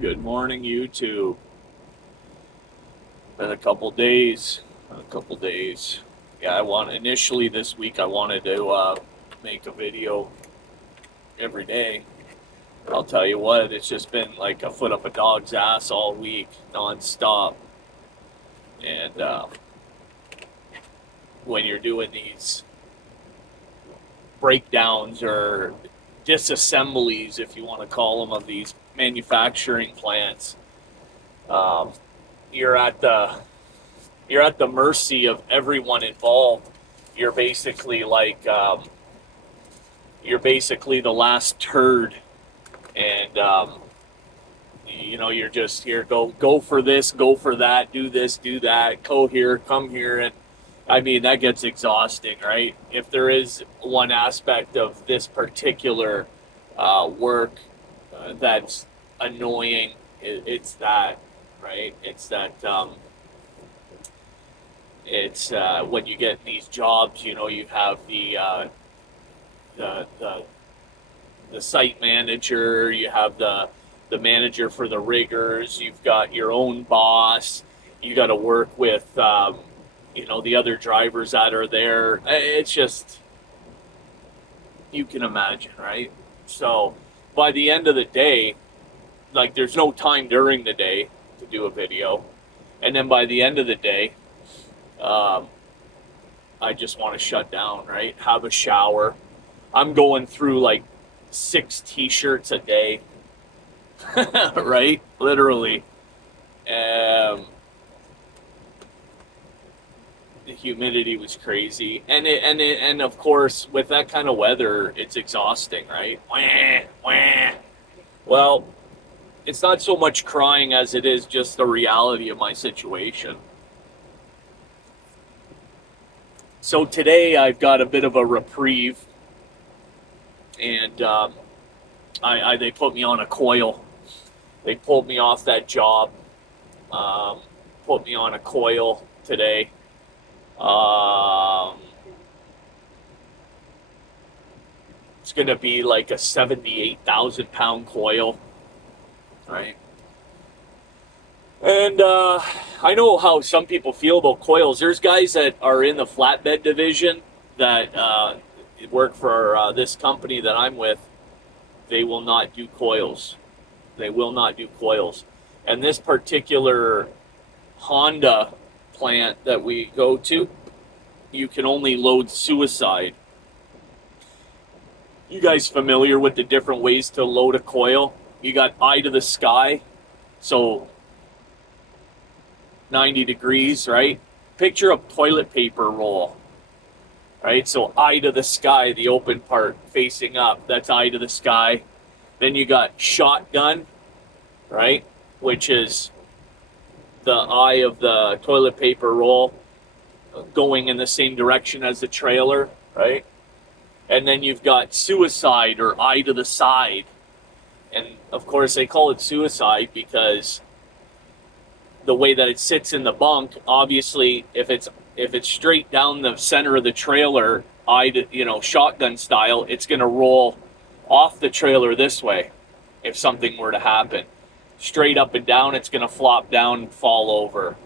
Good morning, YouTube. Been a couple days. Yeah, initially this week I wanted to make a video every day. I'll tell you what, it's just been like a foot up a dog's ass all week, nonstop. And when you're doing these breakdowns or disassemblies, if you want to call them, of these manufacturing plants, um, you're at the mercy of everyone involved. You're basically you're basically the last turd, and you're just here. Go for this, go for that, do this, do that, go here, come here, and I mean that gets exhausting, right? If there is one aspect of this particular work that's annoying, it's that, right? It's that. It's when you get these jobs, you have the, the the site manager, you have the manager for the riggers, you've got your own boss, you got to work with the other drivers that are there. It's just, you can imagine, right? So by the end of the day, like, there's no time during the day to do a video, and then by the end of the day, um, I just want to shut down, right? Have a shower. I'm going through like 6 t-shirts a day, right? Literally. Um, the humidity was crazy, and of course, with that kind of weather, it's exhausting, right? Wah, wah. Well, it's not so much crying as it is just the reality of my situation. So today I've got a bit of a reprieve, and they put me on a coil. They pulled me off that job, um, put me on a coil today. Um, it's going to be like a 78,000 pound coil, right? And I know how some people feel about coils. There's guys that are in the flatbed division that work for this company that I'm with. They will not do coils. They will not do coils. And this particular Honda plant that we go to, you can only load suicide. You guys familiar with the different ways to load a coil? You got eye to the sky, so 90 degrees, right? Picture a toilet paper roll, right? So eye to the sky, the open part facing up, that's eye to the sky. Then you got shotgun, right? Which is the eye of the toilet paper roll going in the same direction as the trailer, right? And then you've got suicide, or eye to the side. And of course they call it suicide because the way that it sits in the bunk, obviously if it's straight down the center of the trailer, shotgun style, it's going to roll off the trailer this way if something were to happen. Straight up and down, it's going to flop down and fall over.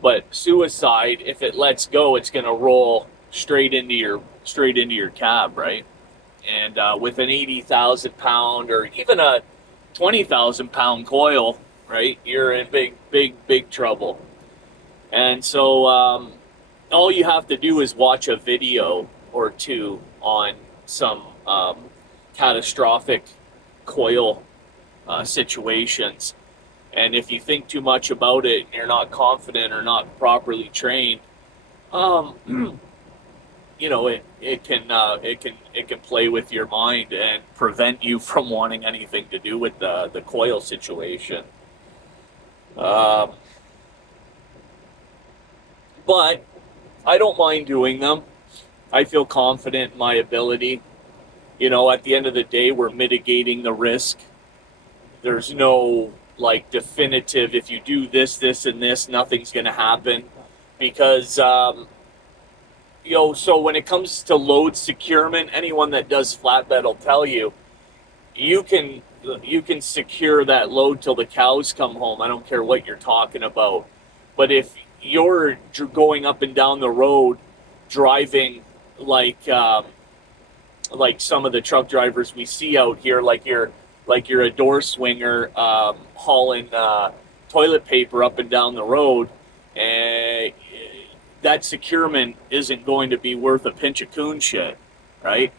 But suicide, if it lets go, it's going to roll straight into your cab, right? And with an 80,000 pound or even a 20,000 pound coil, right, you're in big trouble. And so all you have to do is watch a video or two on some catastrophic coil situations. And if you think too much about it and you're not confident or not properly trained, it can play with your mind and prevent you from wanting anything to do with the coil situation. Um, but I don't mind doing them. I feel confident in my ability. At the end of the day, we're mitigating the risk. There's no like definitive, if you do this, this, and this, nothing's going to happen. Because, so when it comes to load securement, anyone that does flatbed will tell you, you can secure that load till the cows come home. I don't care what you're talking about. But if you're going up and down the road driving like some of the truck drivers we see out here, like you're a door swinger hauling toilet paper up and down the road, and that securement isn't going to be worth a pinch of coon shit, right?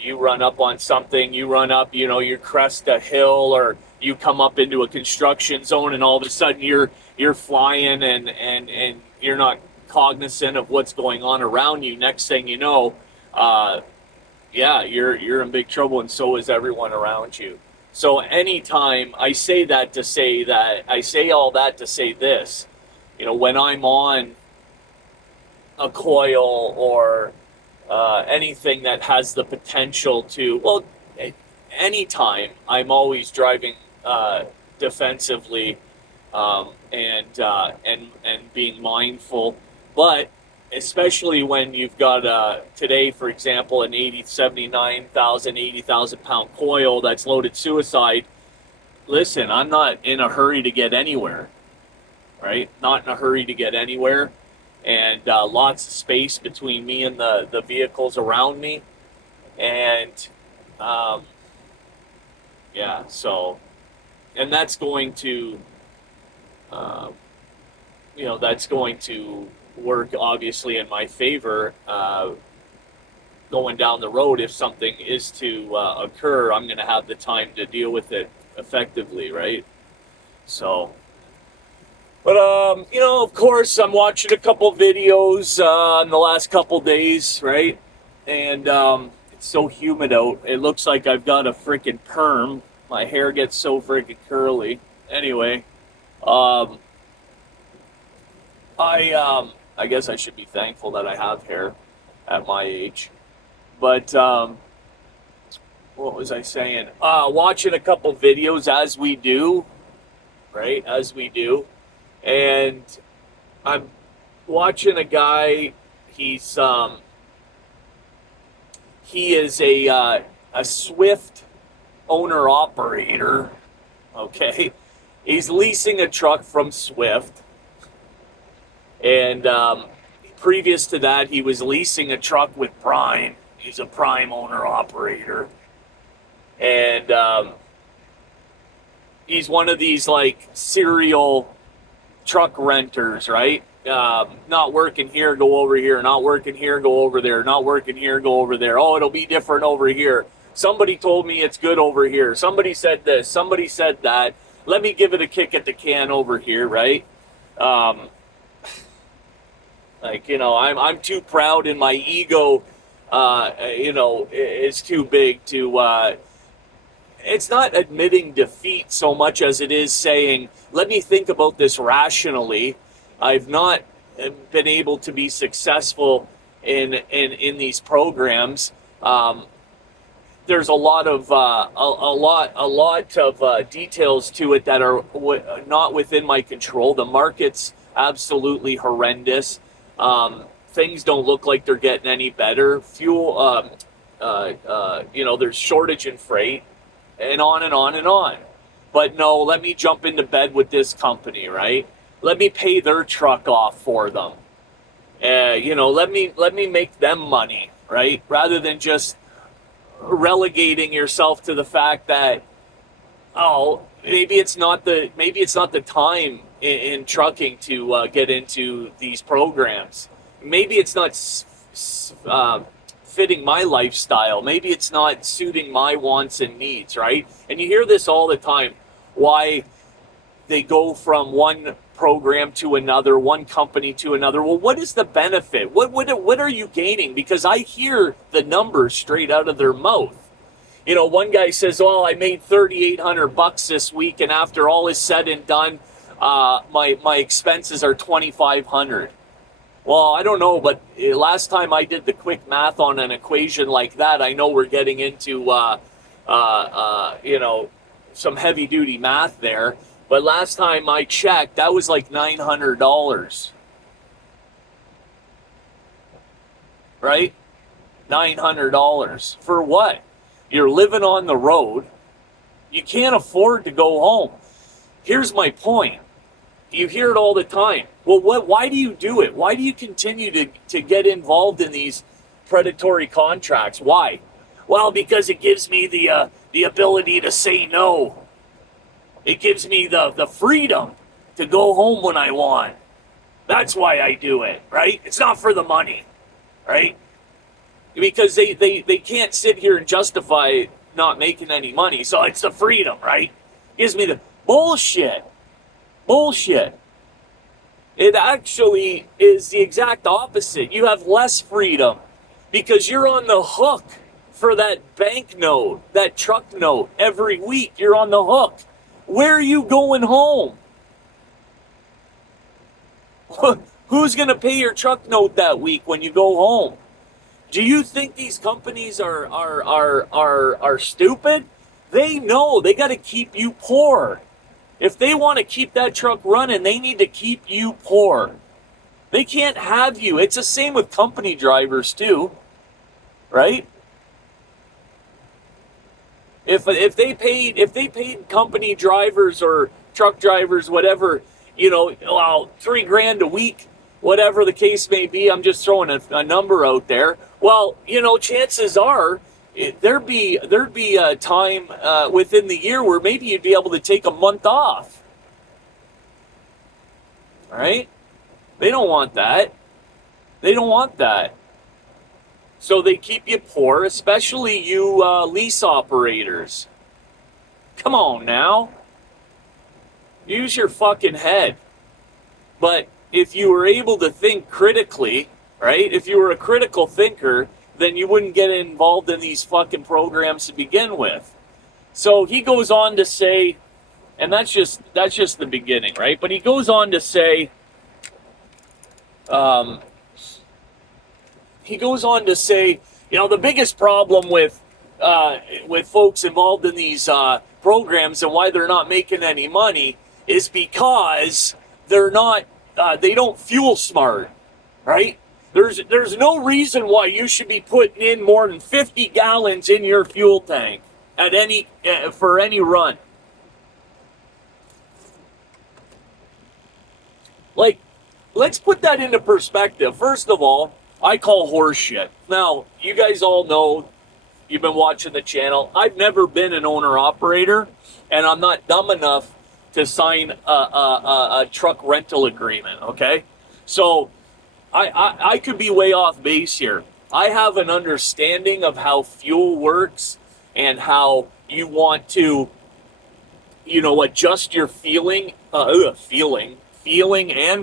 You run up on something, you run up, you crest a hill, or you come up into a construction zone, and all of a sudden you're flying, and you're not cognizant of what's going on around you. Next thing you know, yeah, you're in big trouble, and so is everyone around you. So anytime I say all that to say this, when I'm on a coil or anything that has the potential to, well, anytime, I'm always driving defensively, and being mindful. But especially when you've got today, for example, an 80,000 pound coil that's loaded suicide. Listen, I'm not in a hurry to get anywhere, right? Not in a hurry to get anywhere. And lots of space between me and the vehicles around me. And yeah, so, and that's going to, that's going to work obviously in my favor going down the road. If something is to occur, I'm going to have the time to deal with it effectively, right? So, but of course, I'm watching a couple videos in the last couple days, right? And it's so humid out. It looks like I've got a freaking perm. My hair gets so freaking curly. Anyway, I guess I should be thankful that I have hair at my age. But what was I saying? Watching a couple videos, as we do, right? As we do. And I'm watching a guy. He is a Swift owner operator. Okay, he's leasing a truck from Swift, and previous to that, he was leasing a truck with Prime. He's a Prime owner operator, and he's one of these like serial truck renters, right? Not working here, go over here. Not working here, go over there. Not working here, go over there. Oh, it'll be different over here. Somebody told me it's good over here. Somebody said this. Somebody said that. Let me give it a kick at the can over here, right? I'm too proud, and my ego, is too big to. It's not admitting defeat so much as it is saying, let me think about this rationally. I've not been able to be successful in these programs. There's a lot of details to it that are not within my control. The market's absolutely horrendous. Things don't look like they're getting any better. Fuel, there's shortage in freight, and on and on and on. But no, let me jump into bed with this company, right? Let me pay their truck off for them. Let me make them money, right? Rather than just relegating yourself to the fact that, maybe it's not the time in trucking to get into these programs. Maybe it's not fitting my lifestyle. Maybe it's not suiting my wants and needs, right? And you hear this all the time, why they go from one program to another, one company to another. Well, what is the benefit? What are you gaining? Because I hear the numbers straight out of their mouth. One guy says, "Oh, I made $3,800 this week, and after all is said and done, my expenses are $2,500." Well, I don't know, but last time I did the quick math on an equation like that, I know we're getting into some heavy duty math there. But last time I checked, that was like $900, right? $900 for what? You're living on the road. You can't afford to go home. Here's my point. You hear it all the time. Well, why do you do it? Why do you continue to get involved in these predatory contracts? Why? Well, because it gives me the ability to say no. It gives me the freedom to go home when I want. That's why I do it, right? It's not for the money, right? Because they can't sit here and justify not making any money. So it's the freedom, right? Gives me the bullshit. Bullshit. It actually is the exact opposite. You have less freedom because you're on the hook for that bank note, that truck note every week. You're on the hook. Where are you going home? Who's going to pay your truck note that week when you go home? Do you think these companies are stupid? They know they got to keep you poor. If they want to keep that truck running, they need to keep you poor. They can't have you. It's the same with company drivers too, right? If they paid company drivers or truck drivers, whatever, well, $3,000 a week, whatever the case may be, I'm just throwing a number out there. Well, chances are there'd be a time within the year where maybe you'd be able to take a month off. Right? They don't want that. They don't want that. So they keep you poor, especially you lease operators. Come on now. Use your fucking head. But if you were able to think critically, right? If you were a critical thinker, then you wouldn't get involved in these fucking programs to begin with. So he goes on to say, and that's just the beginning, right? But he goes on to say, the biggest problem with folks involved in these programs and why they're not making any money is because they don't fuel smart, right? There's no reason why you should be putting in more than 50 gallons in your fuel tank at for any run. Like, let's put that into perspective. First of all, I call horse shit. Now, you guys all know, you've been watching the channel, I've never been an owner-operator, and I'm not dumb enough to sign a truck rental agreement, okay? So, I could be way off base here. I have an understanding of how fuel works and how you want to, adjust your feeling and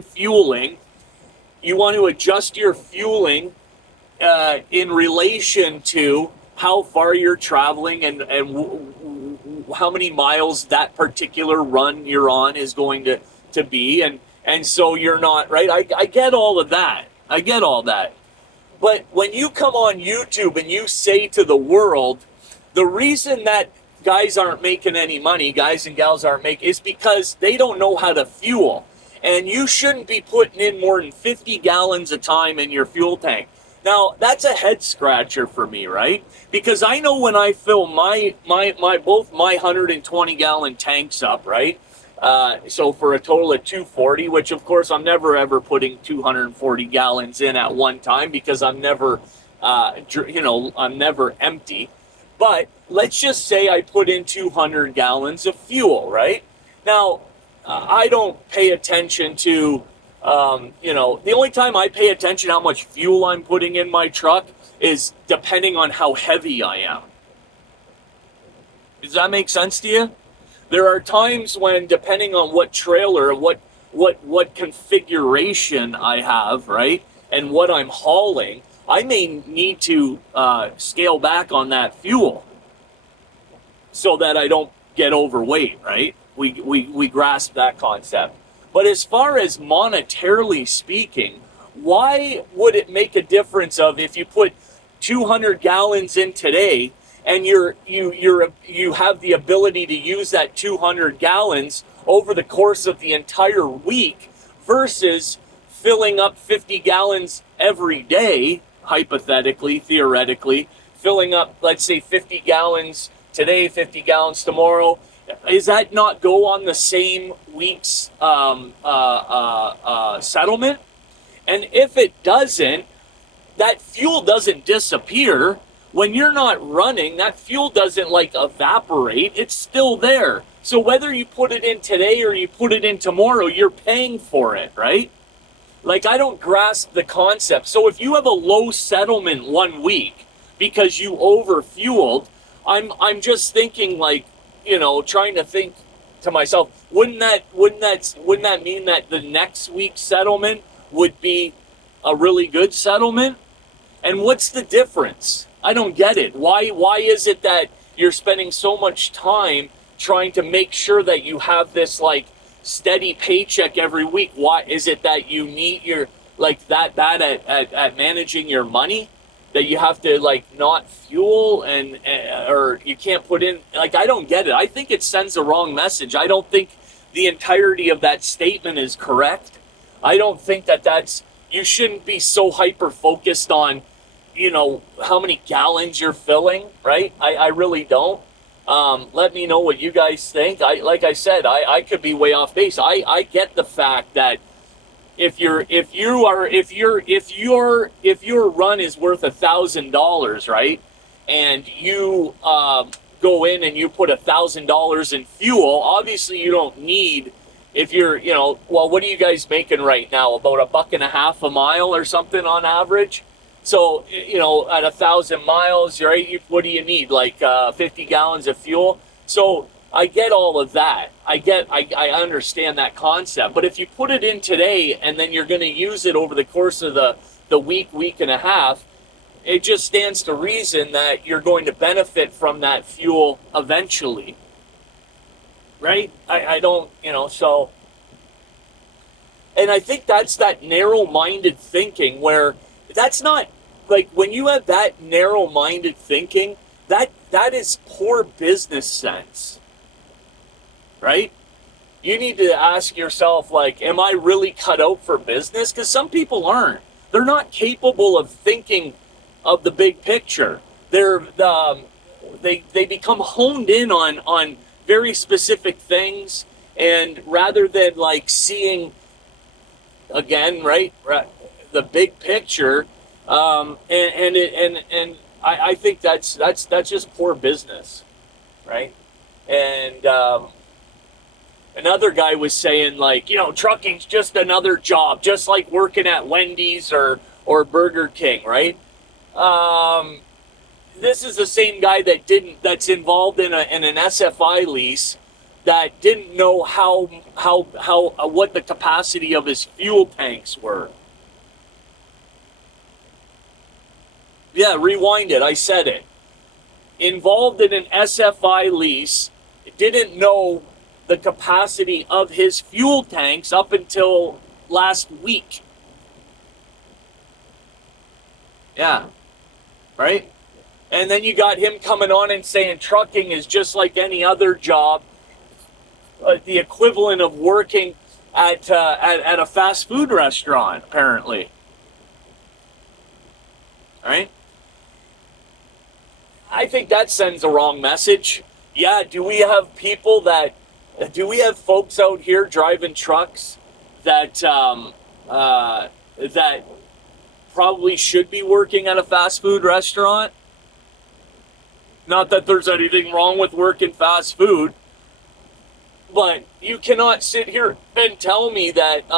fueling. You want to adjust your fueling in relation to how far you're traveling and how many miles that particular run you're on is going to be. And so you're not, right? I get all of that. I get all that. But when you come on YouTube and you say to the world, the reason that guys aren't making any money, guys and gals aren't making, is because they don't know how to fuel. And you shouldn't be putting in more than 50 gallons a time in your fuel tank. Now, that's a head scratcher for me, right? Because I know when I fill my both my 120 gallon tanks up, right? So for a total of 240, which of course I'm never ever putting 240 gallons in at one time because I'm never, I'm never empty. But let's just say I put in 200 gallons of fuel, right? Now, I don't pay attention to, the only time I pay attention how much fuel I'm putting in my truck is depending on how heavy I am. Does that make sense to you? There are times when, depending on what trailer, what configuration I have, right, and what I'm hauling, I may need to scale back on that fuel so that I don't get overweight, right? We grasp that concept. But as far as monetarily speaking, why would it make a difference of if you put 200 gallons in today and you have the ability to use that 200 gallons over the course of the entire week versus filling up 50 gallons every day, hypothetically, theoretically, filling up, let's say 50 gallons today, 50 gallons tomorrow, is that not go on the same week's settlement? And if it doesn't, that fuel doesn't disappear. When you're not running, that fuel doesn't like evaporate. It's still there. So whether you put it in today or you put it in tomorrow, you're paying for it, right? Like, I don't grasp the concept. So if you have a low settlement 1 week because you overfueled, I'm just thinking, like, you know, trying to think to myself, wouldn't that mean that the next week's settlement would be a really good settlement? And what's the difference? I don't get it. Why is it that you're spending so much time trying to make sure that you have this like steady paycheck every week? Why is it that you need your like that bad at managing your money, that you have to like not fuel and or you can't put in, like, I don't get it. I think it sends a wrong message. I don't think the entirety of that statement is correct. I don't think that's, you shouldn't be so hyper focused on, you know, how many gallons you're filling, right? I really don't. Let me know what you guys think. Like I said, I could be way off base. I get the fact that if your run is worth $1,000, right, and you go in and you put $1,000 in fuel, obviously you don't need. If you're, you know, well, what are you guys making right now? About $1.50 a mile or something on average. So, you know, at 1,000 miles, right, what do you need? Like 50 gallons of fuel. So I get all of that. I understand that concept. But if you put it in today and then you're going to use it over the course of the week and a half, it just stands to reason that you're going to benefit from that fuel eventually. Right? I don't, you know, so. And I think that's that narrow-minded thinking where that's not, like, when you have that narrow-minded thinking, that is poor business sense, right? You need to ask yourself, like, am I really cut out for business? Because some people aren't. They're not capable of thinking of the big picture. They become honed in on very specific things, and rather than like seeing, again, right, the big picture. I think that's just poor business, right? And another guy was saying, like, you know, trucking's just another job, just like working at Wendy's or Burger King, right? This is the same guy that's involved in an SFI lease that didn't know how what the capacity of his fuel tanks were. Yeah, rewind it. I said it. Involved in an SFI lease, didn't know the capacity of his fuel tanks up until last week. Yeah. Right? And then you got him coming on and saying trucking is just like any other job, the equivalent of working at a fast food restaurant, apparently. All right? I think that sends the wrong message. Yeah, do we have folks out here driving trucks that that probably should be working at a fast food restaurant? Not that there's anything wrong with working fast food, but you cannot sit here and tell me that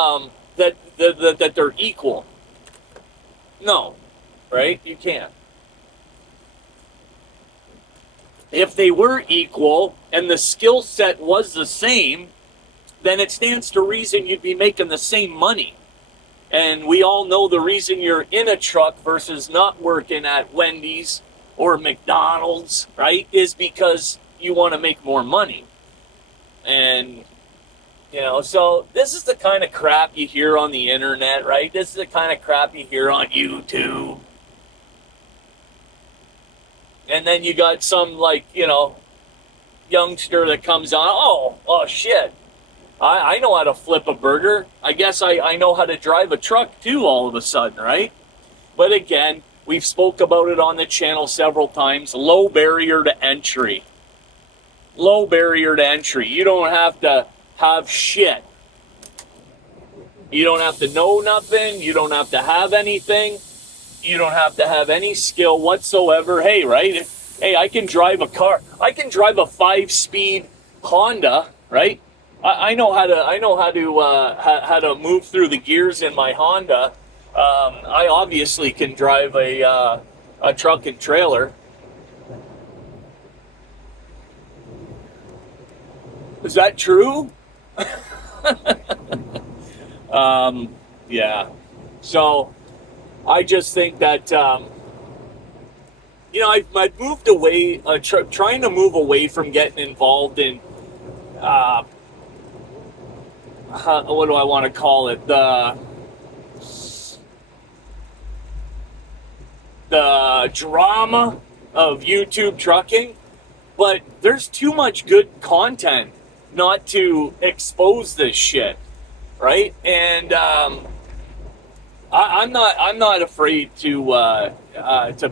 that they're equal. No, right? You can't. If they were equal and the skill set was the same, then it stands to reason you'd be making the same money. And we all know the reason you're in a truck versus not working at Wendy's or McDonald's, right, is because you want to make more money. And, you know, so this is the kind of crap you hear on the internet, right? This is the kind of crap you hear on YouTube. And then you got some, like, you know, youngster that comes on, oh shit, I know how to flip a burger. I guess I know how to drive a truck too all of a sudden, right? But again, We've spoke about it on the channel several times. Low barrier to entry. Low barrier to entry. You don't have to have shit. You don't have to know nothing. You don't have to have anything. You don't have to have any skill whatsoever. Hey, right? Hey, I can drive a car. I can drive a 5-speed Honda, right? I know how to move through the gears in my Honda. I obviously can drive a truck and trailer. Is that true? Yeah. So I just think that, you know, I've moved away, trying to move away from getting involved in, what do I want to call it? The drama of YouTube trucking, but there's too much good content not to expose this shit, right? And I'm not afraid to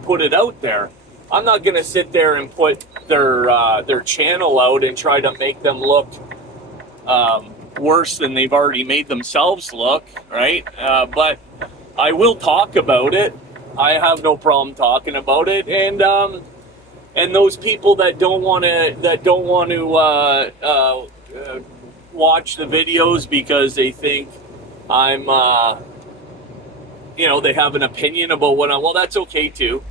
put it out there. I'm not gonna sit there and put their channel out and try to make them look worse than they've already made themselves look, right? But I will talk about it. I have no problem talking about it, and those people that don't want to watch the videos because they think I'm, you know, they have an opinion about what I'm. Well, that's okay too,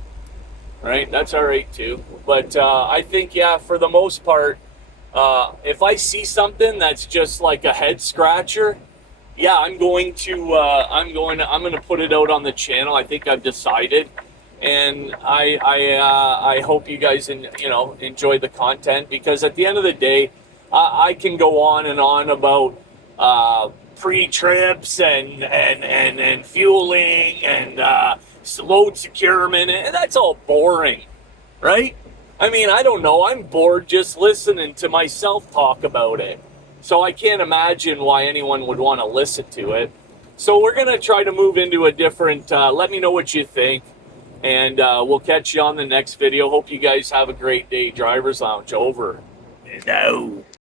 right? That's all right too. But I think, yeah, for the most part, if I see something that's just like a head scratcher, yeah, I'm going to put it out on the channel. I think I've decided, and I hope you guys enjoy the content, because at the end of the day, I can go on and on about pre-trips and FuELliNG and load securement, and that's all boring, right? I mean, I don't know. I'm bored just listening to myself talk about it. So I can't imagine why anyone would want to listen to it. So we're going to try to move into a different, let me know what you think. And we'll catch you on the next video. Hope you guys have a great day. Driver's Lounge over and out.